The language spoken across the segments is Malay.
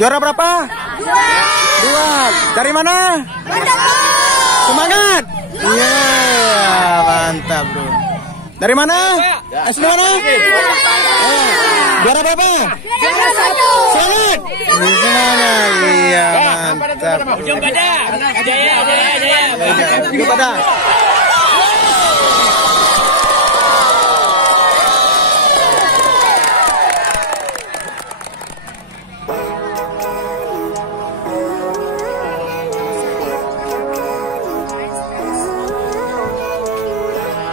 Juara berapa? Dua. Dari mana? Semangat. Iya, mantap bro. Dari mana? SD mana? Juara berapa? Semangat. Semangat. Iya, mantap. Ujung pada. Jaya. Ujung pada.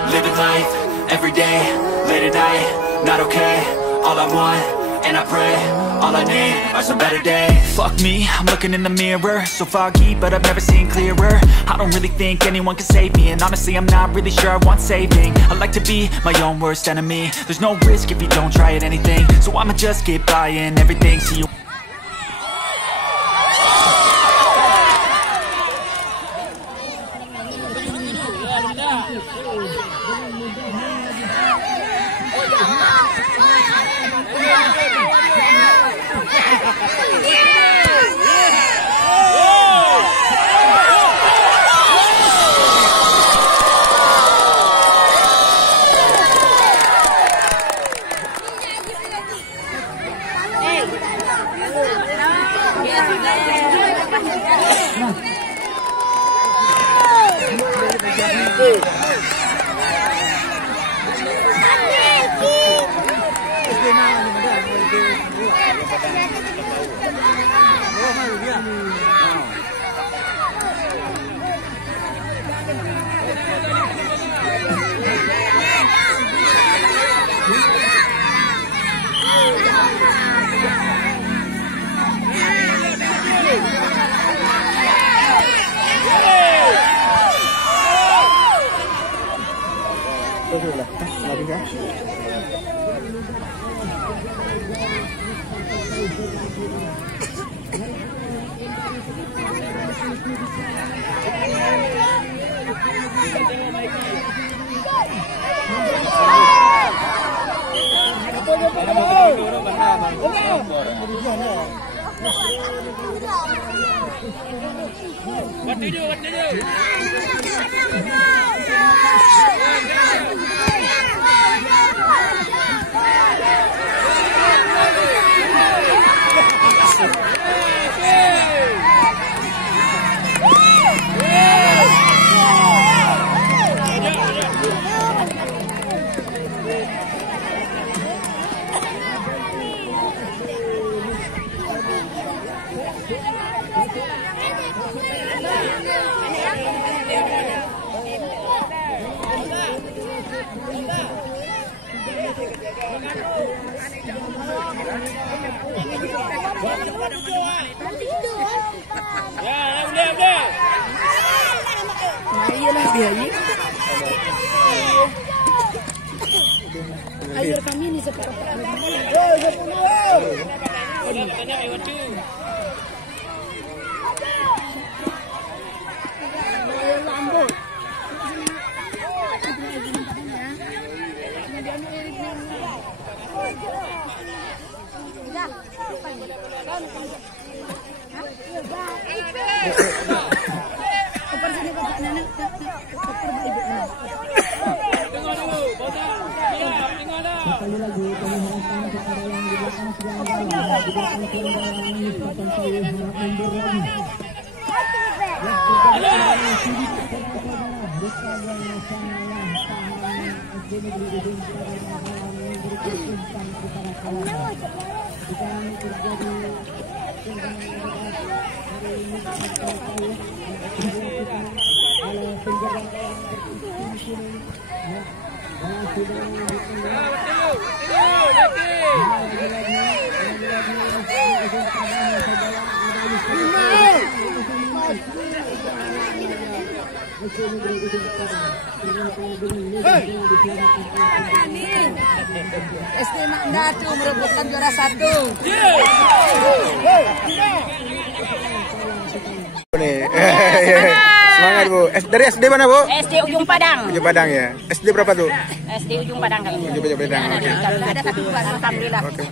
Living life, every day, late at night, not okay. All I want, and I pray, all I need are some better days. Fuck me, I'm looking in the mirror, so foggy, but I've never seen clearer. I don't really think anyone can save me, and honestly I'm not really sure I want saving. I like to be my own worst enemy. There's no risk if you don't try at anything, so I'ma just keep buying everything. See you. Air kami ini seperti Sekali lagi kami harapkan kepada yang di belakang sedang tidak akan kendaraan ini sepanjang saya harap mundur lagi. SD Makndatu merebutkan juara 1. Semangat Bu. Dari SD mana Bu? SD Ujung Padang. Ujung Padang ya. SD berapa tuh? SD Ujung Padang kami. Ujung Padang. Oke. Ada satu, alhamdulillah. Oke.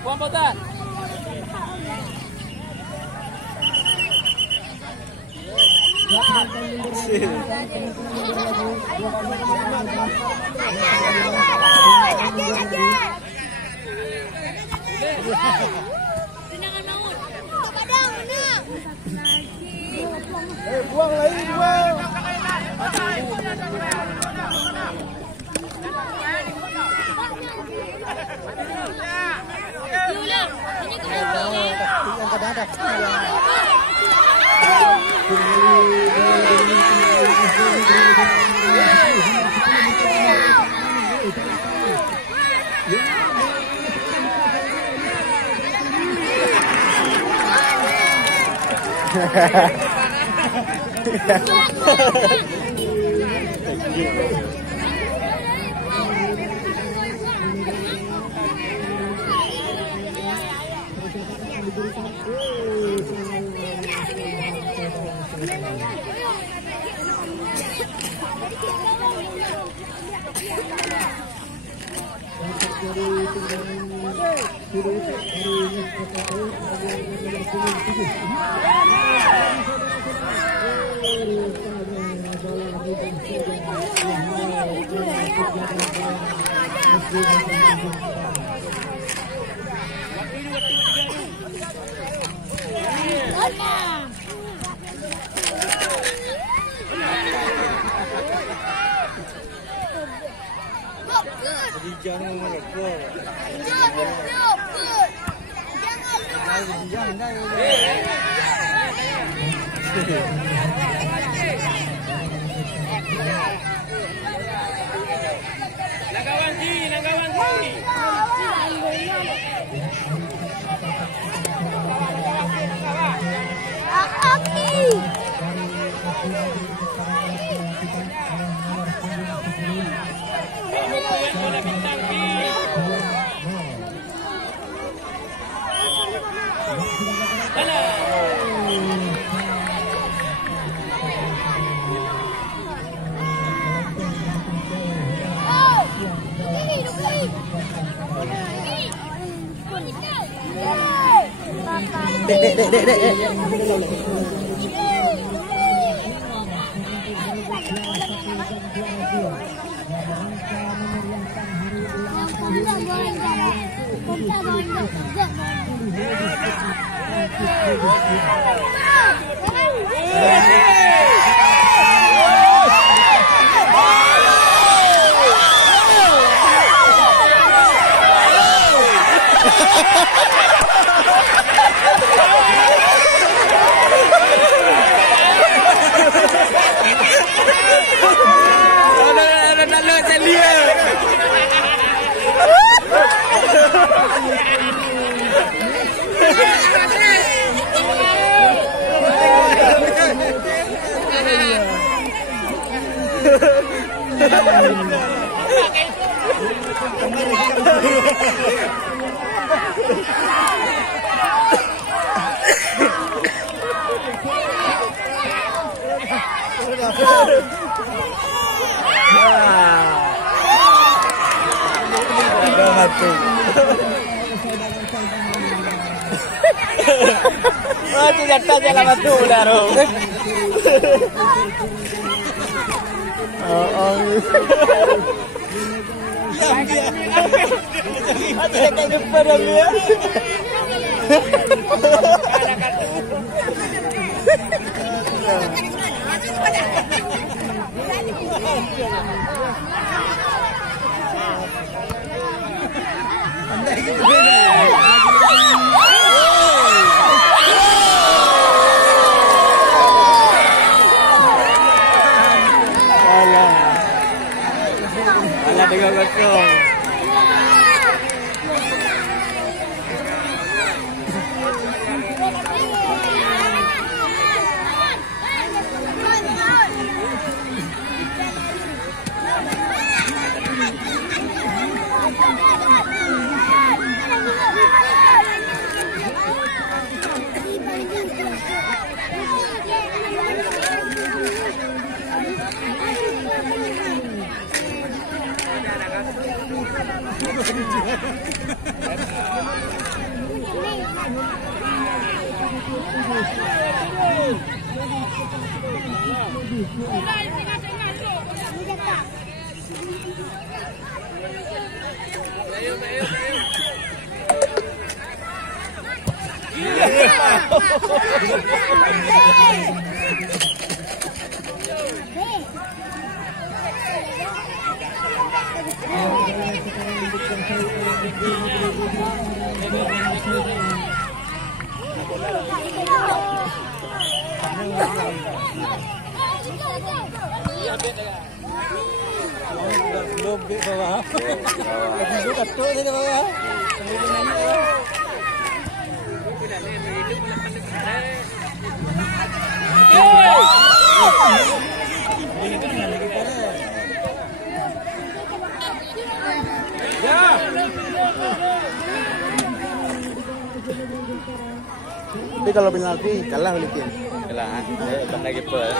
Buang botan. Buang lagi, buang. Oh, tu jatah jalan batu dah tu. Oh. Ada kat depan dia. Alah dengan kosong. Tapi kalau penalti kalah Walikin. Kalah. Bukan lagi per.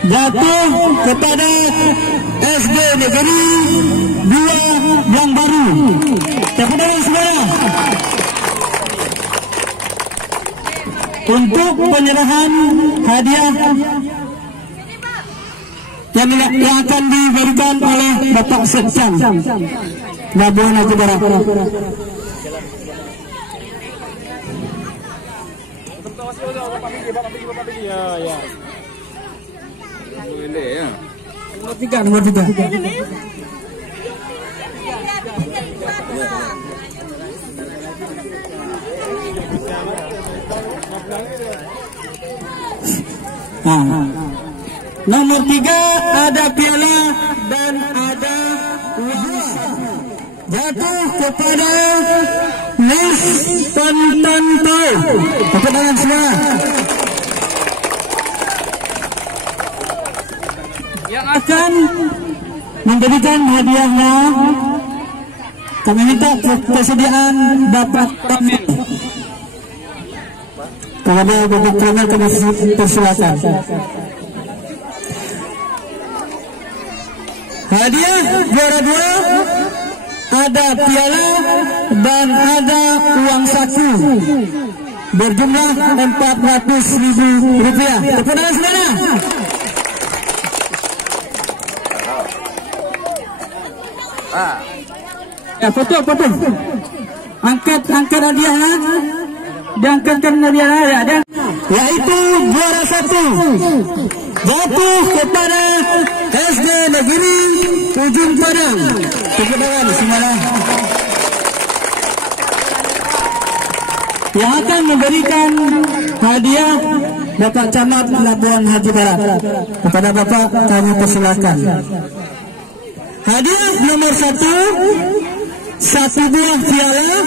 Jatuh kepada SD Negeri 2 Yang Baru. Tepuk tangan semua. Untuk penyerahan hadiah yang akan diberikan oleh Bapak Seksan Labuan Haji Barat. Nomor 3. Nomor 3 ada piala dan ada uang. Jatuh kepada Miss Tantanto. Tepuk tangan semua. Yang akan memberikan hadiahnya, kami minta kesediaan dapat komen. Kalau ada bapak komen, kami persilakan. Hadiah juara 2 ada piala dan ada uang saku berjumlah Rp400.000. Tepuk tangan semua. Ya, foto. Angkat hadiahnya. Diangkatkan hadiahnya ya. Yaitu juara 1 jatuh kepada SD Negeri Ujung Padang. Tepuk tangan semuanya. Yang akan memberikan hadiah Bapak Camat Labuan Haji Barat. Kepada Bapak kami persilakan. Hadiah nomor 1, 1 buah piala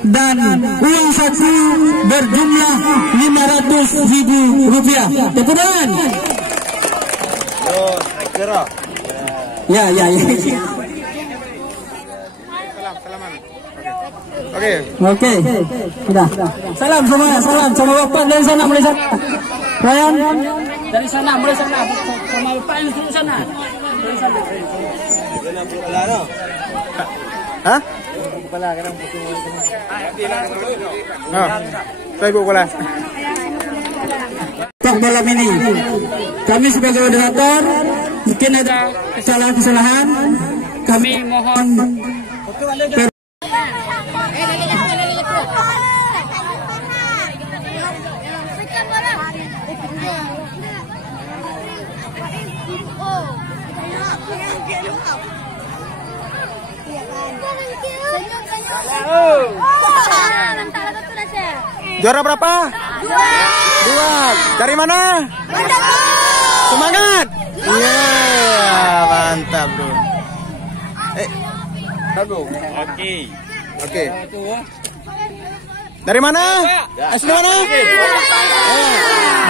dan uang saku berjumlah Rp500.000. Tepuk tangan. Ya. Salam Oke. Oke, sudah. Salam semuanya, salam sama Bapak dari sana, mulai sana. Ryan Dari sana, mulai sana. Sama Bapak yang di sana. Dari sana. Hah? Oh, saya ibu bola. Pak malam ini, kami sebagai moderator mungkin ada kesalahan-kesalahan. Kami mohon Juara berapa? Dua. Dari mana? Semangat. Iya, mantap bro. Oke. Dari mana? Asli mana?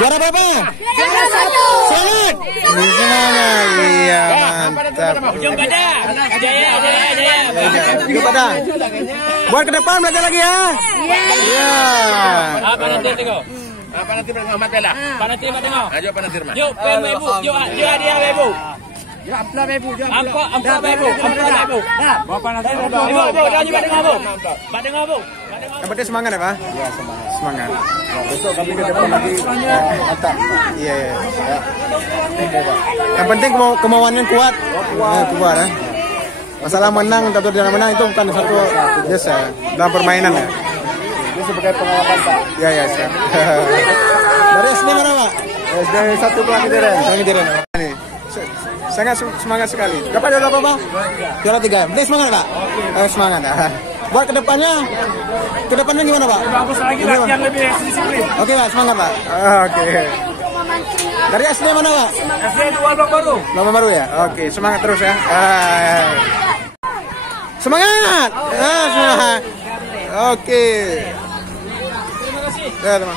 Juara berapa? Juara 1. Semangat. Di mana? Iya, mantap. Ujung Padang. Jaya. Ujung Padang. Buat ke depan belajar lagi ya. Iya. Apa nanti tengok? Apa nanti tengok matilah. Apa nanti tengok? Ayo apa nanti rumah. Yuk, pen ibu. Yuk hadiah ibu. Yuk ampla ibu. Ampla ibu. Bapak nanti ibu. Dah juga dengar ibu. Pak dengar ibu. Yang penting semangat ya Pak? Iya semangat. Besok kami ke depan lagi mantap. Iya. Yang penting kemauannya kuat. Kuat ya. Masalah menang atau jangan menang itu bukan satu jasa dalam permainan ya. Itu sebagai pengalaman Pak. Iya siap. Dari SD mana Pak? SD 1 Pelangitiran. Ini sangat semangat sekali. Dapat juara apa Pak? Juara 3. Penting semangat Pak. Semangat. Buat kedepannya gimana Pak? Bagus lagi latihan lebih disiplin. Oke Pak, semangat Pak. Oke. Dari SD mana Pak? SD 2 baru. Lama baru ya? Oke, semangat terus ya. Semangat. Semangat. Oke. Terima kasih. Ya teman.